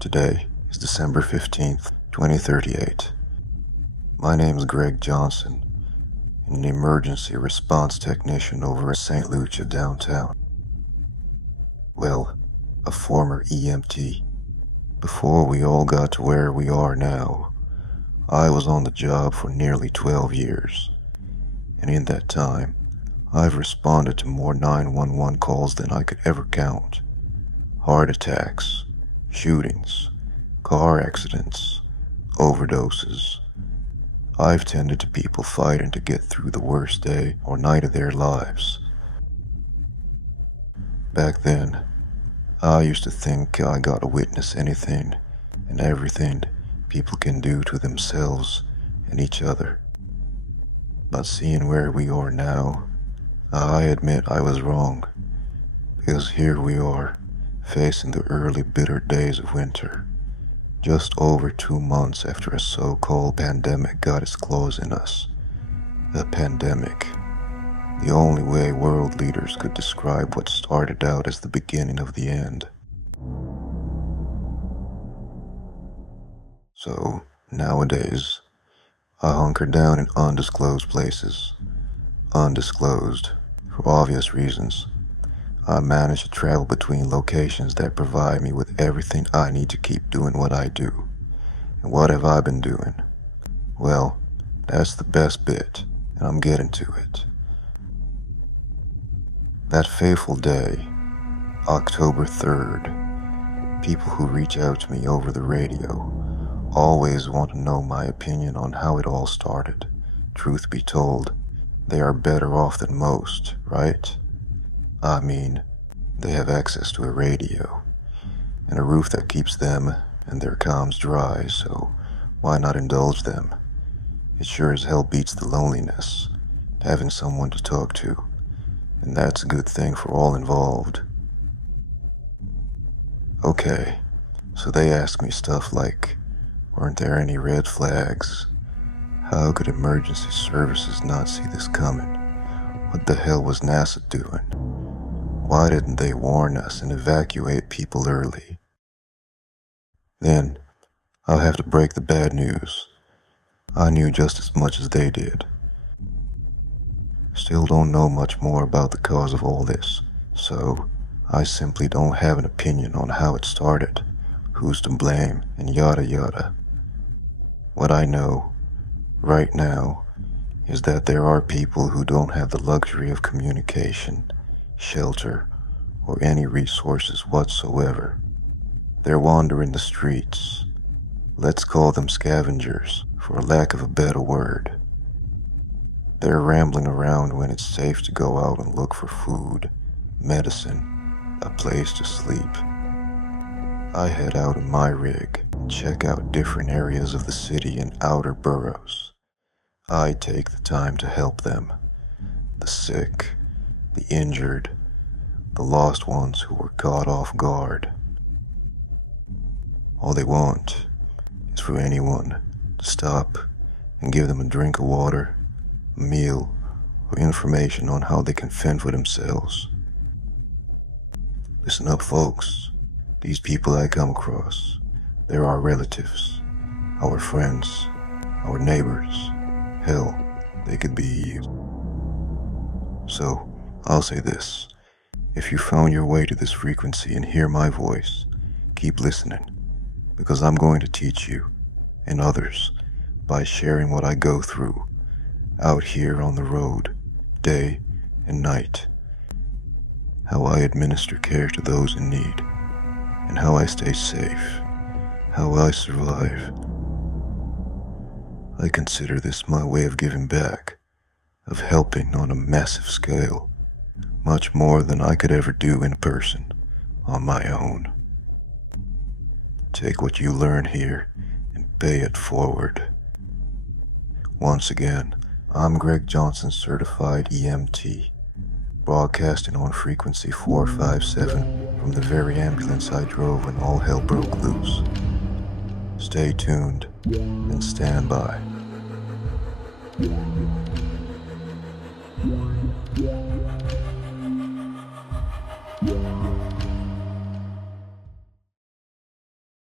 Today is December 15th, 2038. My name is Greg Johnson, an emergency response technician over at St. Lucia downtown. Well, a former EMT. Before we all got to where we are now, I was on the job for nearly 12 years. And in that time, I've responded to more 911 calls than I could ever count. Heart attacks, shootings, car accidents, overdoses. I've tended to people fighting to get through the worst day or night of their lives. Back then, I used to think I got to witness anything and everything people can do to themselves and each other. But seeing where we are now, I admit I was wrong, because here we are, facing the early bitter days of winter, just over 2 months after a so-called pandemic got its claws in us. A pandemic, the only way world leaders could describe what started out as the beginning of the end. So, nowadays, I hunker down in undisclosed places. Undisclosed, for obvious reasons. I manage to travel between locations that provide me with everything I need to keep doing what I do. And what have I been doing? Well, that's the best bit, and I'm getting to it. That fateful day, October 3rd, people who reach out to me over the radio always want to know my opinion on how it all started. Truth be told, they are better off than most, right? I mean, they have access to a radio and a roof that keeps them and their comms dry, so why not indulge them? It sure as hell beats the loneliness, having someone to talk to, and that's a good thing for all involved. Okay, so they ask me stuff like, weren't there any red flags? How could emergency services not see this coming? What the hell was NASA doing? Why didn't they warn us and evacuate people early? Then, I'll have to break the bad news. I knew just as much as they did. Still don't know much more about the cause of all this, so I simply don't have an opinion on how it started, who's to blame, and yada yada. What I know, right now, is that there are people who don't have the luxury of communication, shelter, or any resources whatsoever. They're wandering the streets. Let's call them scavengers, for lack of a better word. They're rambling around when it's safe to go out and look for food, medicine, a place to sleep. I head out in my rig and check out different areas of the city and outer boroughs. I take the time to help them, the sick, the injured, the lost ones who were caught off guard. All they want is for anyone to stop and give them a drink of water, a meal, or information on how they can fend for themselves. Listen up, folks. These people I come across, they're our relatives, our friends, our neighbors. Hell, they could be you. So, I'll say this. If you found your way to this frequency and hear my voice, keep listening, because I'm going to teach you, and others, by sharing what I go through, out here on the road, day and night. How I administer care to those in need, and how I stay safe, how I survive. I consider this my way of giving back, of helping on a massive scale, much more than I could ever do in person, on my own. Take what you learn here and pay it forward. Once again, I'm Greg Johnson, certified EMT, broadcasting on frequency 457 from the very ambulance I drove when all hell broke loose. Stay tuned and stand by.